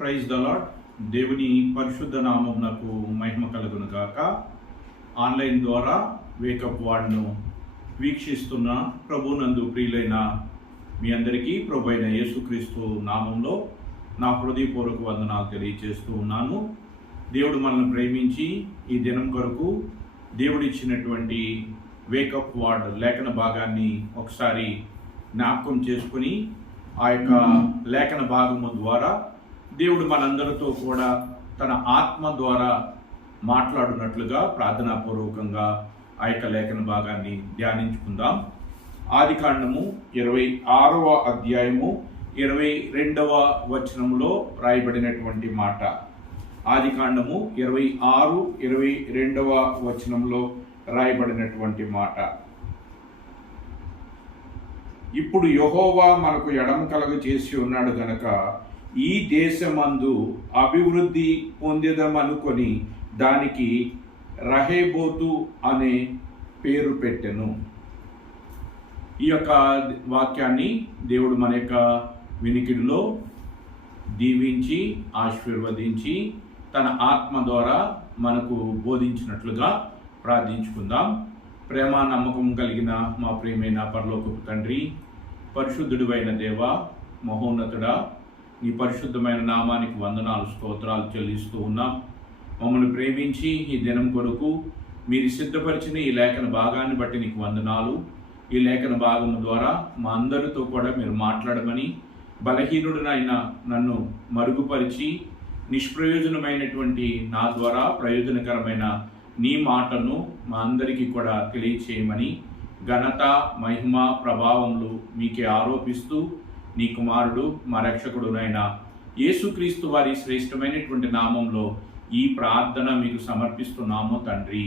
Praise the lord. దేవుని పరిశుద్ధ నామమునకు మహిమ కలుగును గాక. ఆన్లైన్ ద్వారా వేకప్ వార్డ్ను వీక్షిస్తున్న ప్రభునందు ప్రియులైన మీ అందరికీ ప్రభు అయిన యేసుక్రీస్తు నామంలో నా హృదయపూర్వక వందనాలు తెలియజేస్తూ ఉన్నాను. దేవుడు మనల్ని ప్రేమించి ఈ దినం కొరకు దేవుడిచ్చినటువంటి వేకప్ వార్డ్ లేఖన భాగాన్ని ఒకసారి జ్ఞాపకం చేసుకుని ఆ యొక్క లేఖన భాగము ద్వారా దేవుడు మనందరితో కూడా తన ఆత్మ ద్వారా మాట్లాడునట్లుగా ప్రార్థనాపూర్వకంగా ఆ యొక్క లేఖన భాగాన్ని ధ్యానించుకుందాం. ఆదికాండము 26వ అధ్యాయము 22వ వచనంలో రాయబడినటువంటి మాట. ఆదికాండము 26, 22వ వచనంలో రాయబడినటువంటి మాట. ఇప్పుడు యెహోవా మనకు ఎడమ కలగ చేసి ఉన్నాడు గనక ఈ దేశమందు అభివృద్ధి పొందేదమనుకొని దానికి రహేబోతు అనే పేరు పెట్టెను. ఈ యొక్క వాక్యాన్ని దేవుడు మన యొక్క వినికిడిలో దీవించి ఆశీర్వదించి తన ఆత్మ ద్వారా మనకు బోధించినట్లుగా ప్రార్థించుకుందాం. ప్రేమ నమ్మకం కలిగిన మా ప్రియమైన పరలోకపు తండ్రి, పరిశుద్ధుడివైన దేవ, మహోన్నతుడా, నీ పరిశుద్ధమైన నామానికి వందనాలు స్తోత్రాలు చెల్లిస్తూ ఉన్నాం. మమ్మల్ని ప్రేమించి ఈ దినం కొరకు మీరు సిద్ధపరిచిన ఈ లేఖన భాగాన్ని బట్టి నీకు వందనాలు. ఈ లేఖన భాగం ద్వారా మా అందరితో కూడా మీరు మాట్లాడమని, బలహీనుడినైన నన్ను మరుగుపరిచి నిష్ప్రయోజనమైనటువంటి నా ద్వారా ప్రయోజనకరమైన నీ మాటను మా అందరికీ కూడా తెలియచేయమని, ఘనత మహిమ ప్రభావములు మీకే ఆరోపిస్తూ నీ కుమారుడు మా రక్షకుడునైన యేసుక్రీస్తు వారి శ్రేష్టమైనటువంటి నామంలో ఈ ప్రార్థన మీకు సమర్పిస్తున్నాము తండ్రి,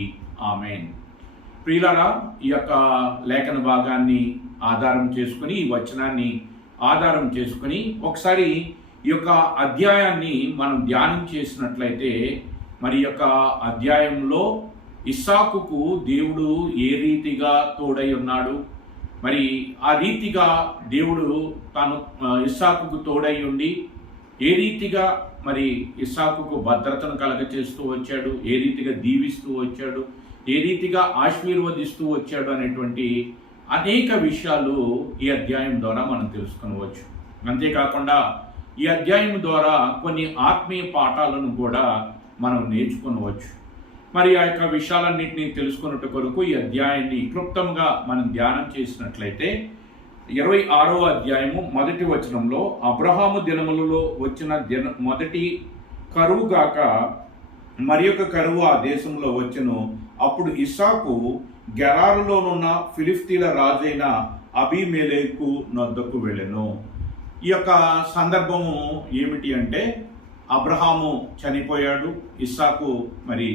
ఆమేన్. ప్రియులారా, ఈ యొక్క లేఖన భాగాన్ని ఆధారం చేసుకుని, ఈ వచనాన్ని ఆధారం చేసుకుని ఒకసారి ఈ యొక్క అధ్యాయాన్ని మనం ధ్యానం చేసినట్లయితే, మరి యొక్క అధ్యాయంలో ఇస్సాకుకు దేవుడు ఏ రీతిగా తోడై ఉన్నాడు, మరి ఆ రీతిగా దేవుడు తాను ఇస్సాకుకు తోడై ఉండి ఏ రీతిగా మరి ఇస్సాకుకు భద్రతను కలగచేస్తూ వచ్చాడు, ఏ రీతిగా దీవిస్తూ వచ్చాడు, ఏ రీతిగా ఆశీర్వదిస్తూ వచ్చాడు అనేటువంటి అనేక విషయాలు ఈ అధ్యాయం ద్వారా మనం తెలుసుకొనవచ్చు. అంతేకాకుండా ఈ అధ్యాయం ద్వారా కొన్ని ఆత్మీయ పాఠాలను కూడా మనం నేర్చుకోవచ్చు. మరి ఆ యొక్క విషయాలన్నింటినీ తెలుసుకున్నట్టు కొరకు ఈ అధ్యాయాన్ని క్లుప్తంగా మనం ధ్యానం చేసినట్లయితే 26వ అధ్యాయము 1వ వచనంలో, అబ్రహాము దినములలో వచ్చిన మొదటి కరువు గాక మరి యొక్క కరువు ఆ దేశంలో వచ్చెను. అప్పుడు ఇస్సాకు గెరారులోనున్న ఫిలిష్తీయుల రాజైన అబీమెలెకు నొద్దకు వెళ్ళెను. ఈ యొక్క సందర్భము ఏమిటి అంటే, అబ్రహాము చనిపోయాడు, ఇస్సాకు మరి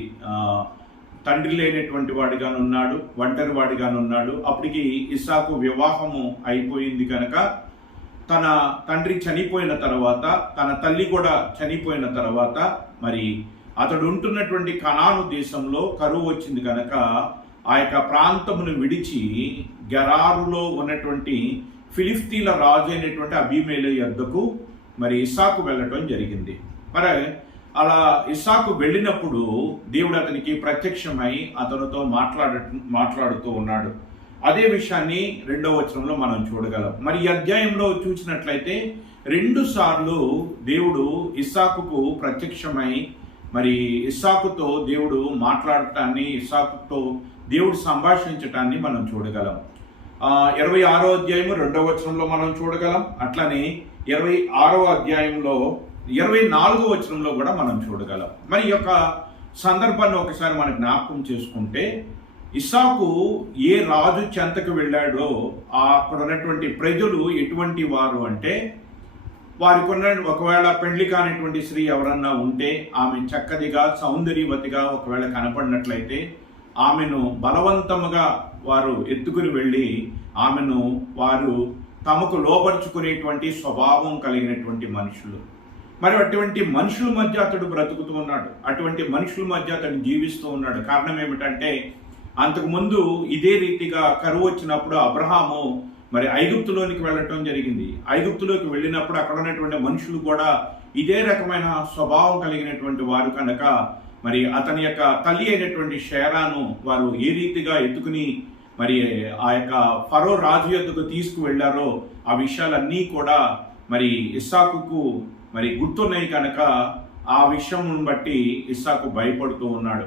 తండ్రి లేనటువంటి వాడిగానున్నాడు, ఒంటరి వాడిగానున్నాడు. అప్పటికి ఇస్సాకు వివాహము అయిపోయింది కనుక తన తండ్రి చనిపోయిన తర్వాత, తన తల్లి కూడా చనిపోయిన తర్వాత మరి అతడు ఉంటున్నటువంటి కనాను దేశంలో కరువు వచ్చింది కనుక ఆ యొక్క ప్రాంతమును విడిచి గెరారులో ఉన్నటువంటి ఫిలిష్తీయుల రాజు అయినటువంటి అబీమెలెకు యొద్దకు మరి ఇస్సాకు వెళ్ళటం జరిగింది. మరి అలా ఇస్సాకు వెళ్ళినప్పుడు దేవుడు అతనికి ప్రత్యక్షమై అతనితో మాట్లాడుతూ ఉన్నాడు. అదే విషయాన్ని 2వ వచనంలో మనం చూడగలం. మరి ఈ అధ్యాయంలో చూసినట్లయితే 2 సార్లు దేవుడు ఇస్సాకుకు ప్రత్యక్షమై మరి ఇస్సాకుతో దేవుడు మాట్లాడటాన్ని, ఇస్సాకుతో దేవుడు సంభాషించటాన్ని మనం చూడగలం. 26వ అధ్యాయము 2వ వచనంలో మనం చూడగలం. అట్లనే 26వ అధ్యాయంలో 24వ వచనంలో కూడా మనం చూడగలం. మరి ఈ యొక్క సందర్భాన్ని ఒకసారి మనం జ్ఞాపకం చేసుకుంటే, ఇస్సాకు ఏ రాజు చెంతకు వెళ్ళాడో అక్కడ ఉన్నటువంటి ప్రజలు ఎటువంటి వారు అంటే, వారికి ఉన్న ఒకవేళ పెళ్లి కానిటువంటి స్త్రీ ఎవరన్నా ఉంటే ఆమె చక్కదిగా సౌందర్యవతిగా ఒకవేళ కనపడినట్లయితే ఆమెను బలవంతముగా వారు ఎత్తుకుని వెళ్ళి ఆమెను వారు తమకు లోపరుచుకునేటువంటి స్వభావం కలిగినటువంటి మనుషులు. మరి అటువంటి మనుషుల మధ్య అతడు బ్రతుకుతూ ఉన్నాడు, అటువంటి మనుషుల మధ్య అతడు జీవిస్తూ ఉన్నాడు. కారణం ఏమిటంటే, అంతకుముందు ఇదే రీతిగా కరువు వచ్చినప్పుడు అబ్రహాము మరి ఐగుప్తులోనికి వెళ్ళటం జరిగింది. ఐగుప్తులోకి వెళ్ళినప్పుడు అక్కడ ఉన్నటువంటి మనుషులు కూడా ఇదే రకమైన స్వభావం కలిగినటువంటి వారు కనుక మరి అతని యొక్క తల్లి అయినటువంటి షేరాను వారు ఏ రీతిగా ఎత్తుకుని మరి ఆ యొక్క ఫరో రాజు యొద్దకు తీసుకువెళ్లారో ఆ విషయాలన్నీ కూడా మరి ఇస్సాకుకు మరి గుర్తున్నాయి కనుక ఆ విషయం బట్టి ఇస్సాకు భయపడుతూ ఉన్నాడు.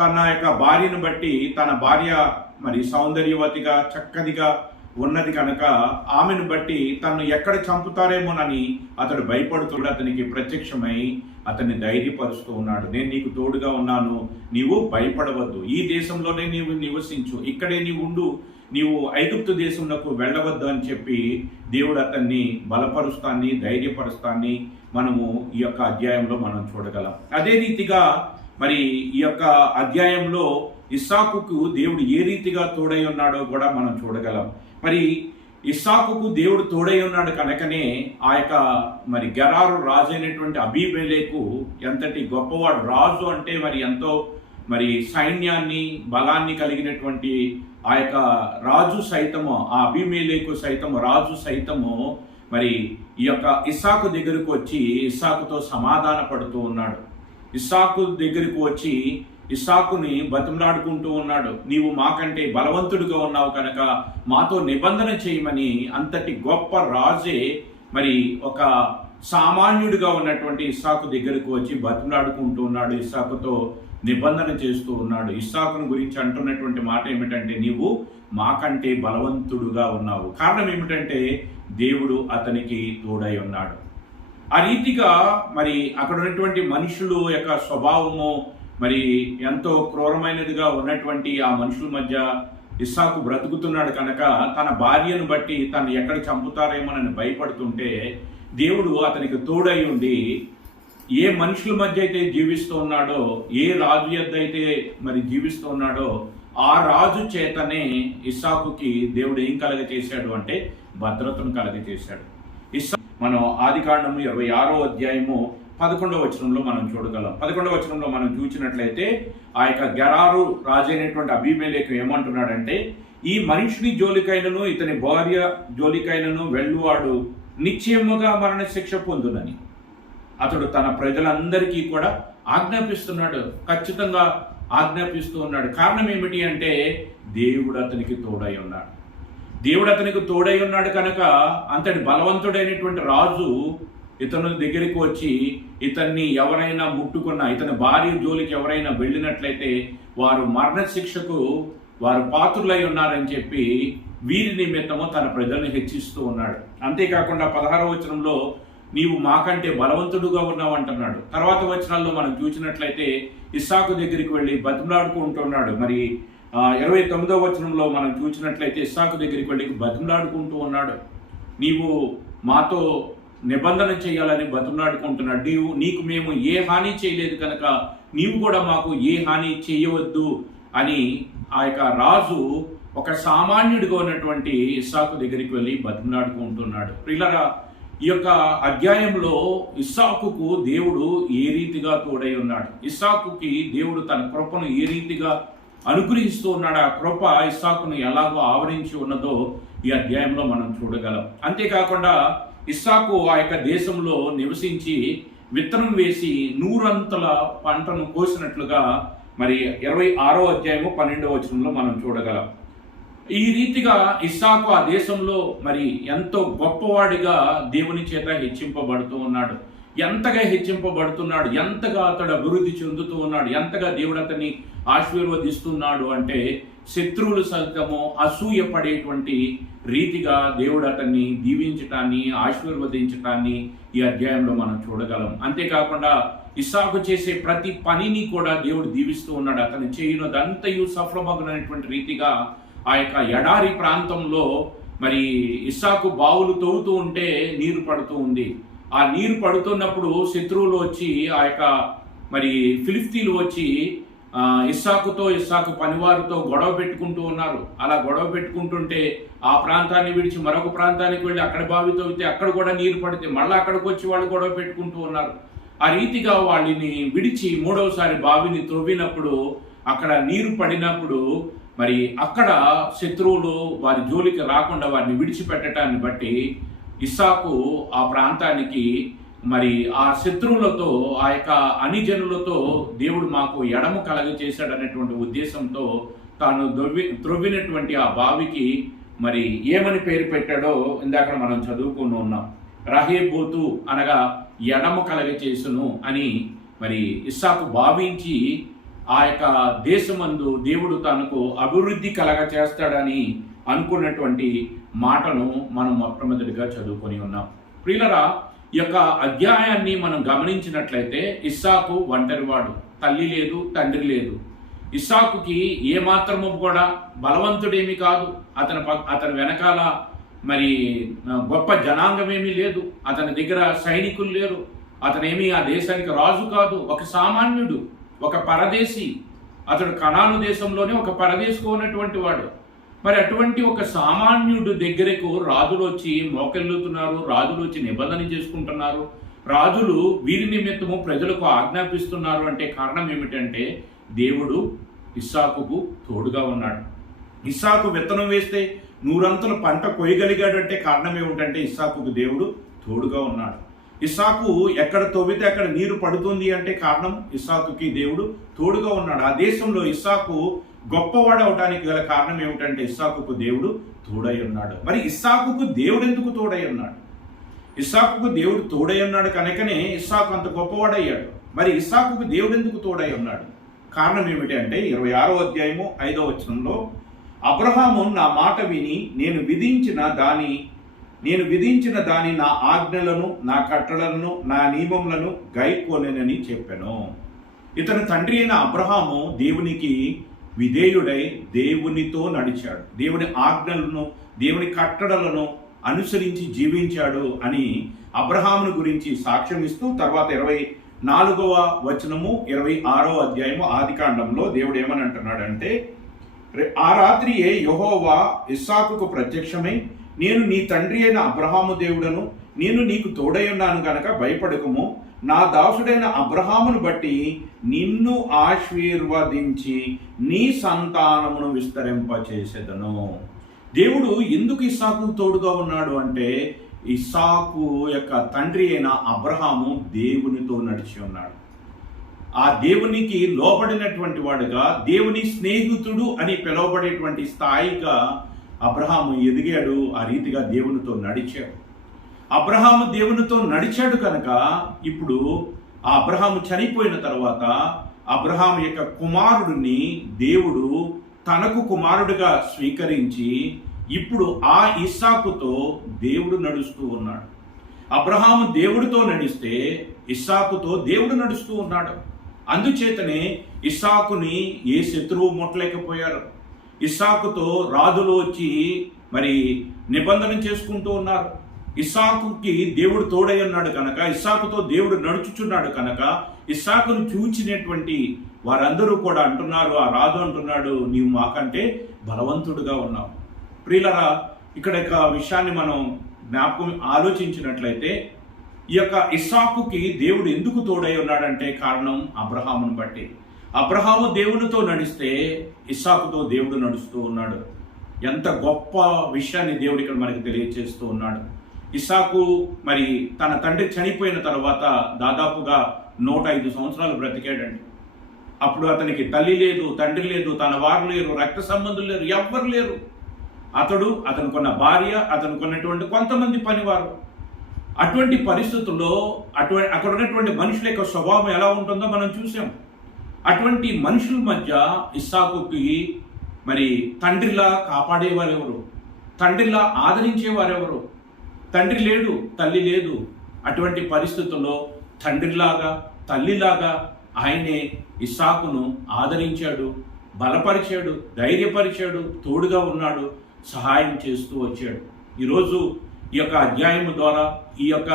తన యొక్క భార్యను బట్టి, తన భార్య మరి సౌందర్యవతిగా చక్కదిగా ఉన్నది కనుక ఆమెను బట్టి తను ఎక్కడ చంపుతారేమోనని అతడు భయపడుతూ అతనికి ప్రత్యక్షమై అతన్ని ధైర్యపరుస్తూ ఉన్నాడు. నేను నీకు తోడుగా ఉన్నాను, నీవు భయపడవద్దు, ఈ దేశంలోనే నీవు నివసించు, ఇక్కడే నీవు ఉండు, నీవు ఐగుప్తు దేశంలోకి వెళ్ళవద్దు అని చెప్పి దేవుడు అతన్ని బలపరుస్తాన్ని, ధైర్యపరుస్తాన్ని మనము ఈ యొక్క అధ్యాయంలో మనం చూడగలం. అదే రీతిగా మరి ఈ యొక్క అధ్యాయంలో ఇస్సాకుకు దేవుడు ఏ రీతిగా తోడై ఉన్నాడో కూడా మనం చూడగలం. మరి ఇస్సాకుకు దేవుడు తోడై ఉన్నాడు కనుకనే ఆ యొక్క మరి గెరారు రాజు అయినటువంటి అబీమెలెకు ఎంతటి గొప్పవాడు. రాజు అంటే మరి ఎంతో మరి సైన్యాన్ని బలాన్ని కలిగినటువంటి ఆ యొక్క రాజు సైతము, ఆ అబీమెలెకు సైతము, రాజు సైతము మరి ఈ యొక్క ఇస్సాకు దగ్గరకు వచ్చి ఇస్సాకుతో సమాధాన పడుతూ ఉన్నాడు. ఇస్సాకు దగ్గరకు వచ్చి ఇస్సాకుని బతిమలాడుకుంటూ ఉన్నాడు. నీవు మాకంటే బలవంతుడిగా ఉన్నావు కనుక మాతో నిబంధన చేయమని. అంతటి గొప్ప రాజే మరి ఒక సామాన్యుడిగా ఉన్నటువంటి ఇస్సాకు దగ్గరకు వచ్చి బతిమలాడుకుంటూ ఉన్నాడు, ఇస్సాకుతో నిబంధన చేస్తూ ఉన్నాడు. ఇస్సాకును గురించి అంటున్నటువంటి మాట ఏమిటంటే, నీవు మాకంటే బలవంతుడుగా ఉన్నావు. కారణం ఏమిటంటే దేవుడు అతనికి తోడై ఉన్నాడు. ఆ రీతిగా మరి అక్కడ ఉన్నటువంటి మనుషులు యొక్క స్వభావము మరి ఎంతో క్రూరమైనదిగా ఉన్నటువంటి ఆ మనుషుల మధ్య ఇస్సాకు బ్రతుకుతున్నాడు కనుక తన భార్యను బట్టి తను ఎక్కడ చంపుతారేమోనని భయపడుతుంటే దేవుడు అతనికి తోడై ఉండి ఏ మనుషుల మధ్య అయితే జీవిస్తూ ఉన్నాడో, ఏ రాజు యొద్ద అయితే మరి జీవిస్తూ ఉన్నాడో ఆ రాజు చేతనే ఇస్సాకుకి దేవుడు ఏం కలగచేశాడు అంటే భద్రతను కలగచేశాడు. మనం ఆదికాండము 26వ అధ్యాయము 11వ వచనంలో మనం చూడగలం. 11వ వచనంలో మనం చూసినట్లయితే ఆ యొక్క గెరారు రాజైనటువంటి అబీమెలెకు ఏమంటున్నాడంటే, ఈ మనుషుని జోలికైనను ఇతని భార్య జోలికైనను వెళ్ళువాడు నిశ్చయముగా మరణశిక్ష పొందునని అతడు తన ప్రజలందరికీ కూడా ఆజ్ఞాపిస్తున్నాడు, ఖచ్చితంగా ఆజ్ఞాపిస్తూ ఉన్నాడు. కారణం ఏమిటి అంటే దేవుడు అతనికి తోడై ఉన్నాడు. దేవుడు అతనికి తోడై ఉన్నాడు కనుక అంతటి బలవంతుడైనటువంటి రాజు ఇతను దగ్గరికి వచ్చి ఇతన్ని ఎవరైనా ముట్టుకున్నా, ఇతని భార్య జోలికి ఎవరైనా వెళ్ళినట్లయితే వారు మరణశిక్షకు వారు పాత్రులై ఉన్నారని చెప్పి వీరి నిమిత్తము తన ప్రజలను హెచ్చిస్తూ ఉన్నాడు. అంతేకాకుండా 16వ వచనంలో నీవు మాకంటే బలవంతుడుగా ఉన్నావు అంటున్నాడు. తర్వాత వచనాల్లో మనం చూసినట్లయితే ఇస్సాకు దగ్గరికి వెళ్ళి బతిమలాడుకుంటున్నాడు. మరి 29వ వచనంలో మనం చూసినట్లయితే ఇస్సాకు దగ్గరికి వెళ్ళి బతిమలాడుకుంటూ ఉన్నాడు. నీవు మాతో నిబంధన చేయాలని బతిమలాడుకుంటున్నాడు. నీకు మేము ఏ హాని చేయలేదు కనుక నీవు కూడా మాకు ఏ హాని చేయవద్దు అని ఆ యొక్క రాజు ఒక సామాన్యుడిగా ఉన్నటువంటి ఇస్సాకు దగ్గరికి వెళ్ళి బతిమలాడుకుంటున్నాడు. ప్రియులారా, ఈ యొక్క అధ్యాయంలో ఇస్సాకుకు దేవుడు ఏ రీతిగా తోడై ఉన్నాడు, ఇస్సాకుకి దేవుడు తన కృపను ఏ రీతిగా అనుగ్రహిస్తూ ఉన్నాడు, ఆ కృప ఇస్సాకును ఎలాగో ఆవరించి ఉన్నదో ఈ అధ్యాయంలో మనం చూడగలం. అంతేకాకుండా ఇస్సాకు ఆ యొక్క దేశంలో నివసించి విత్తనం వేసి 100 పంటను కోసినట్లుగా మరి 26వ అధ్యాయము 12వ వచనంలో మనం చూడగలం. ఈ రీతిగా ఇస్సాకు ఆ దేశంలో మరి ఎంతో గొప్పవాడిగా దేవుని చేత హెచ్చింపబడుతూ ఉన్నాడు. ఎంతగా హెచ్చింపబడుతున్నాడు, ఎంతగా అతడు అభివృద్ధి చెందుతూ ఉన్నాడు, ఎంతగా దేవుడు అతన్ని ఆశీర్వదిస్తున్నాడు అంటే శత్రువులు సైతము అసూయ పడేటువంటి రీతిగా దేవుడు అతన్ని దీవించటాన్ని, ఆశీర్వదించటాన్ని ఈ అధ్యాయంలో మనం చూడగలం. అంతేకాకుండా ఇస్సాకు చేసే ప్రతి పనిని కూడా దేవుడు దీవిస్తూ ఉన్నాడు. అతను చేయనదంతయు సఫలమగునటువంటి రీతిగా ఆ యొక్క ఎడారి ప్రాంతంలో మరి ఇస్సాకు బావులు తవ్వుతూ ఉంటే నీరు పడుతూ ఉంది. ఆ నీరు పడుతున్నప్పుడు శత్రువులు వచ్చి ఆ యొక్క మరి ఫిలిస్తీన్లు వచ్చి ఇస్సాకు పనివారితో గొడవ పెట్టుకుంటూ ఉన్నారు. అలా గొడవ పెట్టుకుంటుంటే ఆ ప్రాంతాన్ని విడిచి మరొక ప్రాంతానికి వెళ్ళి అక్కడ బావి తవ్వితే అక్కడ కూడా నీరు పడితే మళ్ళీ అక్కడికి వచ్చి వాళ్ళు గొడవ పెట్టుకుంటూ ఉన్నారు. ఆ రీతిగా వాళ్ళని విడిచి 3వసారి బావిని తవ్వినప్పుడు అక్కడ నీరు పడినప్పుడు మరి అక్కడ శత్రువులు వారి జోలికి రాకుండా వారిని విడిచిపెట్టడాన్ని బట్టి ఇస్సాకు ఆ ప్రాంతానికి మరి ఆ శత్రువులతో, ఆ యొక్క అనిజనులతో దేవుడు మాకు ఎడము కలగ చేశాడనేటువంటి ఉద్దేశంతో తాను త్రొవ్వినటువంటి ఆ బావికి మరి ఏమని పేరు పెట్టాడో ఇందాక మనం చదువుకుని ఉన్నాం. రహేబోతు అనగా ఎడము కలగ చేసును అని మరి ఇస్సాకు భావించి ఆ యొక్క దేశమందు దేవుడు తనకు అభివృద్ధి కలగ చేస్తాడని అనుకున్నటువంటి మాటను మనం మొట్టమొదటిగా చదువుకొని ఉన్నాం. ప్రియులరా, ఈ యొక్క అధ్యాయాన్ని మనం గమనించినట్లయితే ఇస్సాకు ఒంటరివాడు, తల్లి లేదు, తండ్రి లేదు. ఇస్సాకుకి ఏమాత్రము కూడా బలవంతుడేమి కాదు. అతని వెనకాల మరి గొప్ప జనాంగమేమీ లేదు. అతని దగ్గర సైనికులు లేరు. అతనేమి ఆ దేశానికి రాజు కాదు, ఒక సామాన్యుడు, ఒక పరదేశి. అతడు కనాను దేశంలోనే ఒక పరదేశిగా ఉన్నటువంటి వాడు. మరి అటువంటి ఒక సామాన్యుడు దగ్గరకు రాజులు వచ్చి మోకెళ్ళుతున్నారు, రాజులు వచ్చి నిబంధన చేసుకుంటున్నారు, రాజులు వీరి నిమిత్తము ప్రజలకు ఆజ్ఞాపిస్తున్నారు అంటే కారణం ఏమిటంటే దేవుడు ఇస్సాకుకు తోడుగా ఉన్నాడు. ఇస్సాకు విత్తనం వేస్తే 100 పంట కొయ్యగలిగాడంటే కారణం ఏమిటంటే ఇస్సాకుకు దేవుడు తోడుగా ఉన్నాడు. ఇస్సాకు ఎక్కడ తవ్వితే అక్కడ నీరు పడుతుంది అంటే కారణం ఇస్సాకుకి దేవుడు తోడుగా ఉన్నాడు. ఆ దేశంలో ఇస్సాకు గొప్పవాడు అవటానికి గల కారణం ఏమిటంటే ఇస్సాకుకు దేవుడు తోడై ఉన్నాడు. మరి ఇస్సాకుకు దేవుడు ఎందుకు తోడై ఉన్నాడు? ఇస్సాకుకు దేవుడు తోడై ఉన్నాడు కనుకనే ఇస్సాకు అంత గొప్పవాడయ్యాడు. మరి ఇస్సాకుకు దేవుడు ఎందుకు తోడై ఉన్నాడు? కారణం ఏమిటి అంటే 26వ అధ్యాయము 5వ వచనంలో, అబ్రహాము నా మాట విని నేను విధించిన దాని నా ఆజ్ఞలను, నా కట్టడలను, నా నియమములను గైకొనెనని చెప్పాను. ఇతని తండ్రి అయిన అబ్రహాము దేవునికి విధేయుడై దేవునితో నడిచాడు, దేవుని ఆజ్ఞలను, దేవుని కట్టడలను అనుసరించి జీవించాడు అని అబ్రహామును గురించి సాక్ష్యం ఇస్తూ తర్వాత 24వ వచనము 26వ అధ్యాయము ఆదికాండంలో దేవుడు ఏమని అంటున్నాడంటే, ఆ రాత్రియే యెహోవా ఇస్సాకుకు ప్రత్యక్షమై, నేను నీ తండ్రి అయిన అబ్రహాము దేవుడను, నేను నీకు తోడై ఉన్నాను గనక భయపడకము, నా దాసుడైన అబ్రహామును బట్టి నిన్ను ఆశీర్వదించి నీ సంతానమును విస్తరింపచేసేదను. దేవుడు ఎందుకు ఇస్సాకు తోడుగా ఉన్నాడు అంటే, ఇస్సాకు యొక్క తండ్రి అయిన అబ్రహాము దేవునితో నడిచి ఉన్నాడు. ఆ దేవునికి లోబడినటువంటి వాడుగా, దేవుని స్నేహితుడు అని పిలువబడేటువంటి స్థాయిగా అబ్రహాము ఎదిగాడు. ఆ రీతిగా దేవునితో నడిచాడు. అబ్రహాము దేవునితో నడిచాడు కనుక ఇప్పుడు ఆ అబ్రహాము చనిపోయిన తర్వాత అబ్రహాము యొక్క కుమారుడిని దేవుడు తనకు కుమారుడిగా స్వీకరించి ఇప్పుడు ఆ ఇస్సాకుతో దేవుడు నడుస్తూ ఉన్నాడు. అబ్రహాము దేవుడితో నడిస్తే ఇస్సాకుతో దేవుడు నడుస్తూ ఉన్నాడు. అందుచేతనే ఇస్సాకుని ఏ శత్రువు ముట్టలేకపోయారు. ఇస్సాకుతో రాజులు వచ్చి మరి నిబంధన చేసుకుంటూ ఉన్నారు. ఇస్సాకుకి దేవుడు తోడై ఉన్నాడు కనుక, ఇస్సాకుతో దేవుడు నడుచుచున్నాడు కనుక ఇస్సాకును చూచినటువంటి వారందరూ కూడా అంటున్నారు, ఆ రాజు అంటున్నాడు, నీవు మాకంటే బలవంతుడుగా ఉన్నావు. ప్రియులరా, ఇక్కడ ఒక విషయాన్ని మనం జ్ఞాపకం ఆలోచించినట్లయితే, ఈ యొక్క ఇస్సాకుకి దేవుడు ఎందుకు తోడై ఉన్నాడంటే కారణం అబ్రహామును బట్టి. అబ్రహాము దేవునితో నడిస్తే ఇస్సాకుతో దేవుడు నడుస్తూ ఉన్నాడు. ఎంత గొప్ప విషయాన్ని దేవుడు ఇక్కడ మనకి తెలియజేస్తూ ఉన్నాడు. ఇస్సాకు మరి తన తండ్రి చనిపోయిన తర్వాత దాదాపుగా 105 సంవత్సరాలు బ్రతికాడండి. అప్పుడు అతనికి తల్లి లేదు, తండ్రి లేదు, తన వారు లేరు, రక్త సంబంధులు లేరు, ఎవ్వరు లేరు. అతనుకున్న భార్య, అతనుకున్నటువంటి కొంతమంది పనివారు. అటువంటి పరిస్థితుల్లో అక్కడ ఉన్నటువంటి మనుషుల యొక్క స్వభావం ఎలా ఉంటుందో మనం చూసాం. అటువంటి మనుషుల మధ్య ఇస్సాకుకి మరి తండ్రిలా కాపాడేవారెవరు, తండ్రిలా ఆదరించేవారెవరు? తండ్రి లేడు, తల్లి లేదు. అటువంటి పరిస్థితుల్లో తండ్రిలాగా, తల్లిలాగా ఆయనే ఇస్సాకును ఆదరించాడు, బలపరిచాడు, ధైర్యపరిచాడు, తోడుగా ఉన్నాడు, సహాయం చేస్తూ వచ్చాడు. ఈరోజు ఈ యొక్క అధ్యాయం ద్వారా ఈ యొక్క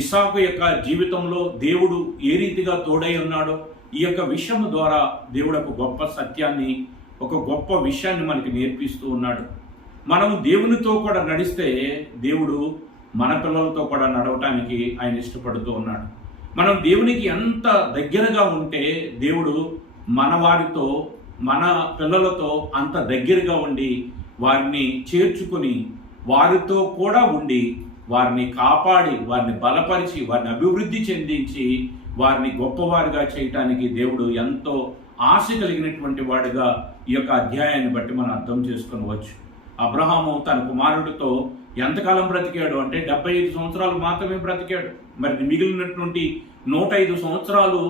ఇస్సాకు యొక్క జీవితంలో దేవుడు ఏ రీతిగా తోడై ఉన్నాడో ఈ యొక్క విషయం ద్వారా దేవుడు ఒక గొప్ప సత్యాన్ని, ఒక గొప్ప విషయాన్ని మనకి నేర్పిస్తూ ఉన్నాడు. మనం దేవునితో కూడా నడిస్తే దేవుడు మన పిల్లలతో కూడా నడవటానికి ఆయన ఇష్టపడుతూ ఉన్నాడు. మనం దేవునికి ఎంత దగ్గరగా ఉంటే దేవుడు మన వారితో, మన పిల్లలతో అంత దగ్గరగా ఉండి వారిని చేర్చుకుని వారితో కూడా ఉండి వారిని కాపాడి, వారిని బలపరిచి, వారిని అభివృద్ధి చెందించి, వారిని గొప్పవారుగా చేయటానికి దేవుడు ఎంతో ఆశ కలిగినటువంటి వాడుగా ఈ యొక్క అధ్యాయాన్ని బట్టి మనం అర్థం చేసుకొనవచ్చు. అబ్రహాము తన కుమారుడితో ఎంతకాలం బ్రతికాడు అంటే 75 సంవత్సరాలు మాత్రమే బ్రతికాడు. మరి మిగిలినటువంటి 105 సంవత్సరాలు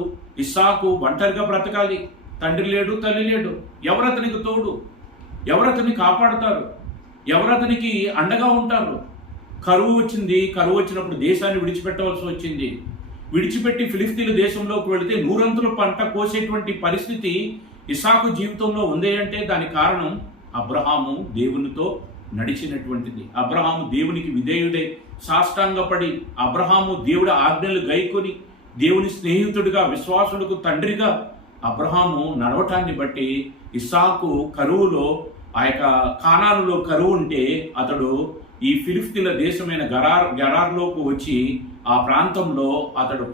ఇస్సాకు ఒంటరిగా బ్రతకాలి. తండ్రి లేడు, తల్లి లేడు. ఎవరతనికి తోడు? ఎవరతని కాపాడతారు? ఎవరతనికి అండగా ఉంటారు? కరువు వచ్చింది. కరువు వచ్చినప్పుడు దేశాన్ని విడిచిపెట్టవలసి వచ్చింది. విడిచిపెట్టి ఫిలిస్తీన్ల దేశంలోకి వెళితే నూరంతుల పంట కోసేటువంటి పరిస్థితి ఇస్సాకు జీవితంలో ఉంది అంటే దానికి కారణం అబ్రహాము దేవునితో నడిచినటువంటిది. అబ్రహాము దేవునికి విధేయుడై సాష్టాంగపడి, అబ్రహాము దేవుడి ఆజ్ఞలు గైకొని దేవుని స్నేహితుడిగా, విశ్వాసులకు తండ్రిగా అబ్రహాము నడవటాన్ని బట్టి ఇస్సాకు కరువులో, ఆ యొక్క కానానులో కరువు ఉంటే అతడు ఈ ఫిలిస్తీన్ల దేశమైన గెరార్లోకి వచ్చి ఆ ప్రాంతంలో అతడు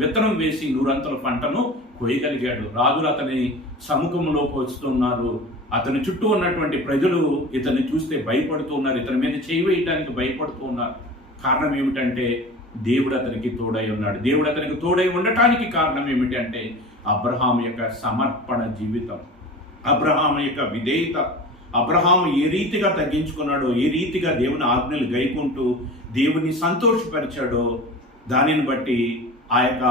విత్తనం వేసి నూరంతల పంటను కోయగలిగాడు. రాజులు అతని సముఖంలోకి వస్తున్నారు. అతని చుట్టూ ఉన్నటువంటి ప్రజలు ఇతన్ని చూస్తే భయపడుతూ ఉన్నారు. ఇతని మీద చేయి వేయడానికి భయపడుతూ ఉన్నారు. కారణం ఏమిటంటే దేవుడు అతనికి తోడై ఉన్నాడు. దేవుడు అతనికి తోడై ఉండటానికి కారణం ఏమిటి అంటే అబ్రహాము యొక్క సమర్పణ జీవితం, అబ్రహాము యొక్క విధేయత. అబ్రహాము ఏ రీతిగా తగ్గించుకున్నాడో, ఏ రీతిగా దేవుని ఆజ్ఞలు గైకుంటూ దేవుని సంతోషపరిచాడో దానిని బట్టి, ఆ యొక్క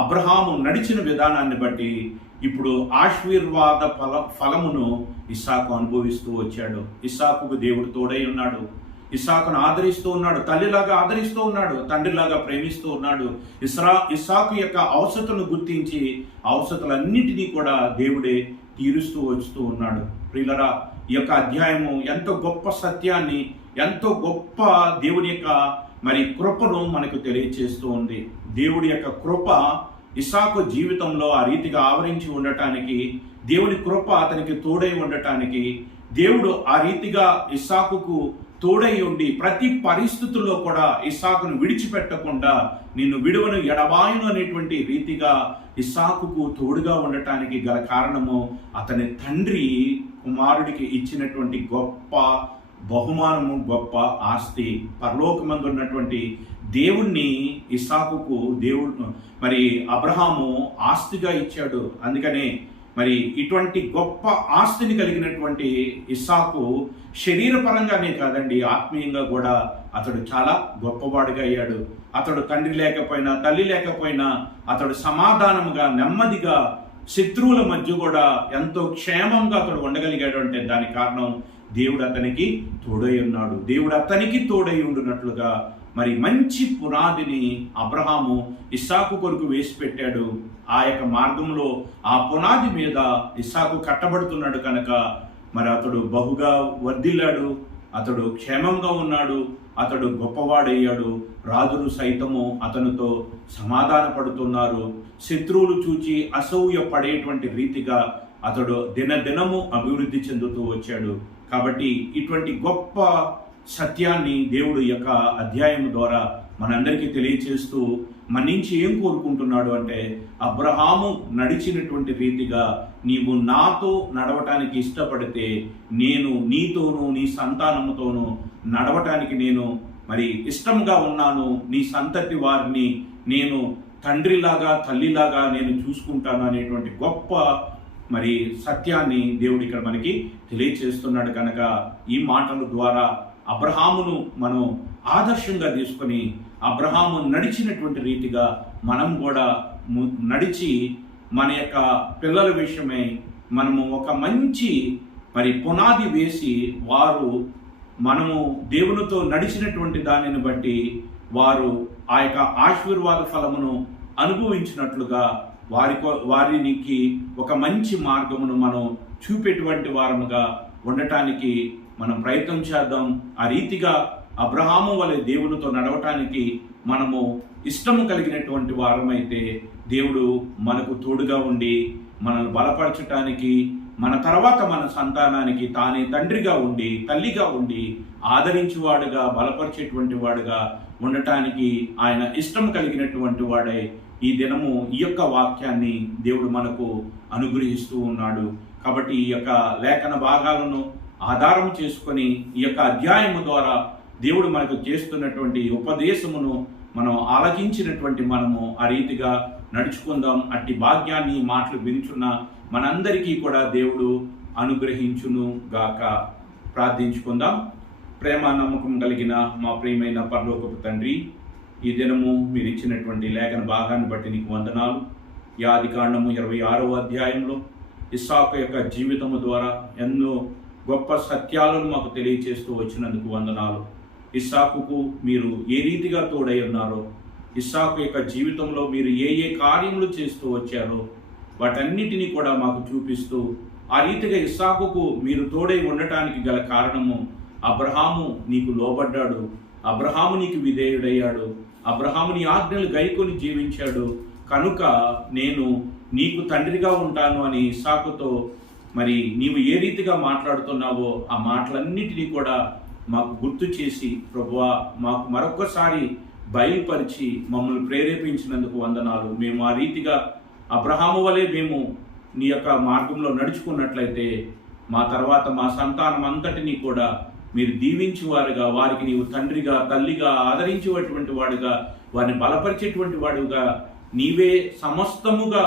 అబ్రహాము నడిచిన విధానాన్ని బట్టి ఇప్పుడు ఆశీర్వాద ఫలమును ఇస్సాకు అనుభవిస్తూ వచ్చాడు. ఇస్సాకుకు దేవుడు తోడై ఉన్నాడు. ఇస్సాకును ఆదరిస్తూ ఉన్నాడు. తల్లిలాగా ఆదరిస్తూ ఉన్నాడు. తండ్రిలాగా ప్రేమిస్తూ ఉన్నాడు. ఇస్సాకు యొక్క అవసరతను గుర్తించి అవసరతలన్నిటినీ కూడా దేవుడే తీరుస్తూ వస్తూ ఉన్నాడు. ప్రియులరా, ఈ యొక్క అధ్యాయము ఎంతో గొప్ప సత్యాన్ని, ఎంతో గొప్ప దేవుని యొక్క కృపను మనకు తెలియచేస్తూ ఉంది. దేవుడి యొక్క కృప ఇస్సాకు జీవితంలో ఆ రీతిగా ఆవరించి ఉండటానికి, దేవుని కృప అతనికి తోడై ఉండటానికి, దేవుడు ఆ రీతిగా ఇస్సాకుకు తోడై ఉండి ప్రతి పరిస్థితుల్లో కూడా ఇస్సాకును విడిచిపెట్టకుండా నిన్ను విడువను ఎడబాయును అనేటువంటి రీతిగా ఇస్సాకుకు తోడుగా ఉండటానికి గల కారణము అతని తండ్రి కుమారుడికి ఇచ్చినటువంటి గొప్ప బహుమానము, గొప్ప ఆస్తి. పరలోకమందు ఉన్నటువంటి దేవుణ్ణి ఇస్సాకుకు దేవుడు అబ్రహాము ఆస్తిగా ఇచ్చాడు. అందుకనే ఇటువంటి గొప్ప ఆస్తిని కలిగినటువంటి ఇస్సాకు శరీరపరంగానే కాదండి, ఆత్మీయంగా కూడా అతడు చాలా గొప్పవాడిగా అయ్యాడు. అతడు తండ్రి లేకపోయినా, తల్లి లేకపోయినా అతడు సమాధానముగా, నెమ్మదిగా, శత్రువుల మధ్య కూడా ఎంతో క్షేమంగా అతడు ఉండగలిగాడు. అంటే దానికి కారణం దేవుడు అతనికి తోడై ఉన్నాడు. దేవుడు అతనికి తోడై ఉండునట్లుగా మంచి పునాదిని అబ్రహాము ఇస్సాకు కొరకు వేసి పెట్టాడు. ఆ యొక్క మార్గంలో ఆ పునాది మీద ఇస్సాకు కట్టబడుతున్నాడు కనుక అతడు బహుగా వర్ధిల్లాడు. అతడు క్షేమంగా ఉన్నాడు. అతడు గొప్పవాడయ్యాడు. రాజులు సైతము అతనితో సమాధాన పడుతున్నారు. శత్రువులు చూచి అసూయ పడేటువంటి రీతిగా అతడు దినదినము అభివృద్ధి చెందుతూ వచ్చాడు. కాబట్టి ఇటువంటి గొప్ప సత్యాన్ని దేవుడు యొక్క అధ్యాయం ద్వారా మనందరికీ తెలియచేస్తూ మన నుంచి ఏం కోరుకుంటున్నాడు అంటే, అబ్రహాము నడిచినటువంటి రీతిగా నీవు నాతో నడవటానికి ఇష్టపడితే నేను నీతోనూ నీ సంతానముతోనూ నడవటానికి నేను ఇష్టంగా ఉన్నాను. నీ సంతతి వారిని నేను తండ్రిలాగా, తల్లిలాగా నేను చూసుకుంటాను అనేటువంటి గొప్ప సత్యాన్ని దేవుడు ఇక్కడ మనకి తెలియచేస్తున్నాడు. కనుక ఈ మాటల ద్వారా అబ్రహామును మనం ఆదర్శంగా తీసుకొని అబ్రహాము నడిచినటువంటి రీతిగా మనం కూడా నడిచి మన యొక్క పిల్లల విషయమై మనము ఒక మంచి పునాది వేసి మనము దేవునితో నడిచినటువంటి దానిని బట్టి వారు ఆ యొక్క ఆశీర్వాద ఫలమును అనుభవించినట్లుగా వారికి ఒక మంచి మార్గమును మనం చూపేటువంటి వారముగా ఉండటానికి మనం ప్రయత్నం చేద్దాం. ఆ రీతిగా అబ్రహాము వలె దేవునితో నడవటానికి మనము ఇష్టము కలిగినటువంటి వారమైతే దేవుడు మనకు తోడుగా ఉండి మనల్ని బలపరచటానికి, మన తర్వాత మన సంతానానికి తానే తండ్రిగా ఉండి, తల్లిగా ఉండి, ఆదరించేవాడుగా, బలపరిచేటువంటి వాడుగా ఉండటానికి ఆయన ఇష్టం కలిగినటువంటి వాడే ఈ దినము ఈ యొక్క వాక్యాన్ని దేవుడు మనకు అనుగ్రహిస్తూ ఉన్నాడు. కాబట్టి ఈ యొక్క లేఖన భాగాలను ఆధారం చేసుకొని ఈ యొక్క అధ్యాయము ద్వారా దేవుడు మనకు చేస్తున్నటువంటి ఉపదేశమును మనం ఆలకించినటువంటి మనము ఆ రీతిగా నడుచుకుందాం. అట్టి భాగ్యాన్ని మాటలు వింటున్న మనందరికీ కూడా దేవుడు అనుగ్రహించును గాక. ప్రార్థించుకుందాం. ప్రేమ నమ్మకం కలిగిన మా ప్రియమైన పరలోకపు తండ్రి, ఈ దినము మీరు ఇచ్చినటువంటి లేఖన భాగాన్ని బట్టి నీకు వందనాలు. ఈ ఆదికాండము 26వ అధ్యాయంలో ఇస్సాకు యొక్క జీవితము ద్వారా ఎన్నో గొప్ప సత్యాలను మాకు తెలియచేస్తూ వచ్చినందుకు వందనాలు. ఇస్సాకుకు మీరు ఏ రీతిగా తోడై ఉన్నారో, ఇస్సాకు యొక్క జీవితంలో మీరు ఏ ఏ కార్యములు చేస్తూ వచ్చారో వాటన్నిటినీ కూడా మాకు చూపిస్తూ, ఆ రీతిగా ఇస్సాకుకు మీరు తోడై ఉండటానికి గల కారణము అబ్రహాము నీకు లోబడ్డాడు, అబ్రహాము నీకు విధేయుడయ్యాడు, అబ్రహాము నీ ఆజ్ఞలు గైకొని జీవించాడు, కనుక నేను నీకు తండ్రిగా ఉంటాను అని ఇస్సాకుతో మరి నీవు ఏ రీతిగా మాట్లాడుతున్నావో ఆ మాటలన్నిటినీ కూడా మాకు గుర్తు చేసి ప్రభువా మాకు మరొకసారి బయలుపరిచి మమ్మల్ని ప్రేరేపించినందుకు వందనాలు. మేము ఆ రీతిగా అబ్రహాము వలె మేము నీ యొక్క మార్గంలో నడుచుకున్నట్లయితే మా తర్వాత మా సంతానం అంతటినీ కూడా మీరు దీవించేవారుగా, వారికి నీవు తండ్రిగా తల్లిగా ఆదరించేటువంటి వాడుగా, వారిని బలపరిచేటువంటి వాడుగా, నీవే సమస్తముగా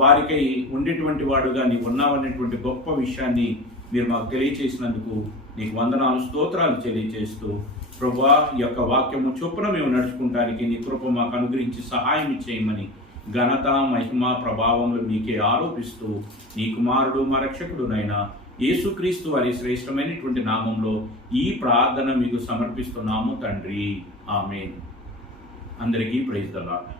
వారికై ఉండేటువంటి వాడుగా నీవు ఉన్నావనేటువంటి గొప్ప విషయాన్ని మీరు మాకు తెలియచేసినందుకు నీకు వందనాలు, స్తోత్రాలు తెలియజేస్తూ ప్రభువా ఈ యొక్క వాక్యము చొప్పున మేము నడుచుకుంటానికి నీ కృప మాకు అనుగ్రహించి సహాయం చేయమని ఘనత మహిమ ప్రభావములు మీకే ఆరోపిస్తూ నీ కుమారుడు మా రక్షకుడునైనా యేసుక్రీస్తు వారి శ్రేష్టమైనటువంటి నామంలో ఈ ప్రార్థన మీకు సమర్పిస్తున్నాము తండ్రి. ఆమేన్. అందరికీ ప్రైజ్ ది లార్డ్.